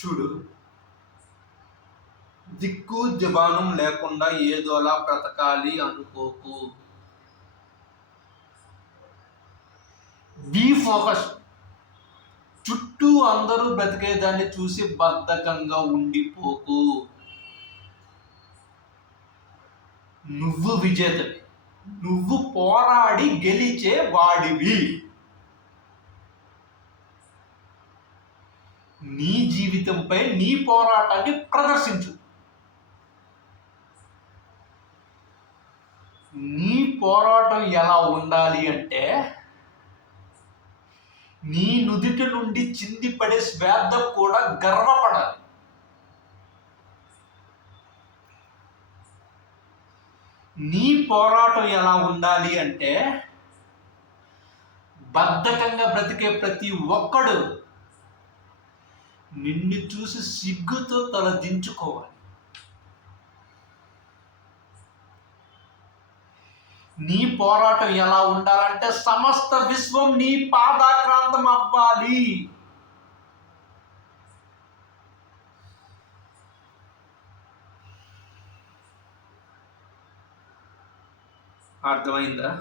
చూడు, దిక్కు దివాణం లేకుండా ఏదోలా బ్రతకాలి అనుకోకు. Be focus. చుట్టూ అందరూ బ్రతికేదాన్ని చూసి బద్ధకంగా ఉండిపోకు. నువ్వు విజేతవి. నువ్వు పోరాడి గెలిచే వాడివి. నీ జీవితంపై నీ పోరాటాన్ని ప్రదర్శించు. నీ పోరాటం ఎలా ఉండాలి అంటే, నీ నుదిటి నుండి చిందిపడే స్వార్థం కూడా గర్వపడాలి. నీ పోరాటం ఎలా ఉండాలి అంటే, బద్ధకంగా బ్రతికే ప్రతి ఒక్కడు నిన్ను చూసి సిగ్గుతో తల దించుకోవాలి. నీ పోరాటం ఎలా ఉండాలంటే, సమస్త విశ్వం నీ పాదాక్రాంతం అవ్వాలి. అర్థమైందా?